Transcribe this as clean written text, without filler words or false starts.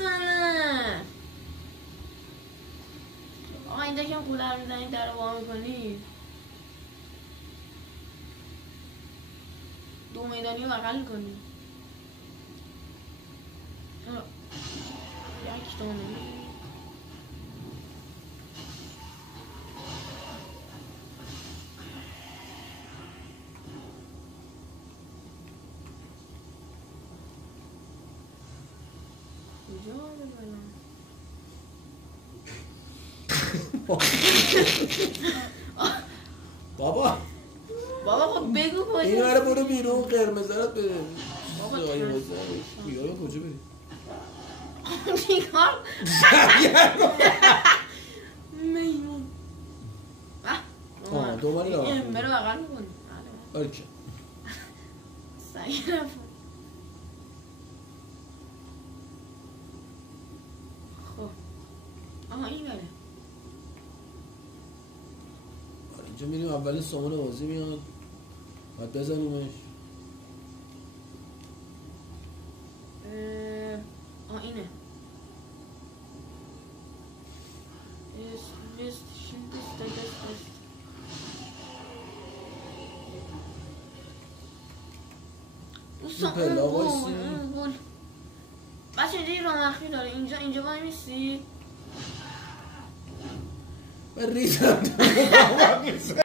میزنه. آقا اینجا که کولر میزنید در رو وا میکنید 2 میدانی رو بغل کنید. یک دونه کجا بزنم؟ بابا خب بگو کجا این رو برو بیرون قرمز رو بده. بابا بیاره کجا بری؟ چیکار؟ میمون دوباره رو این برو بغل میکنی. اوکی سعی رفت. خب آها این بره. اینجا میریم اول سامان بازی میاد باید بزنیمش. اینه اون بچه اینجا یه راه مخفی داره. اینجا وای میسی من ریزم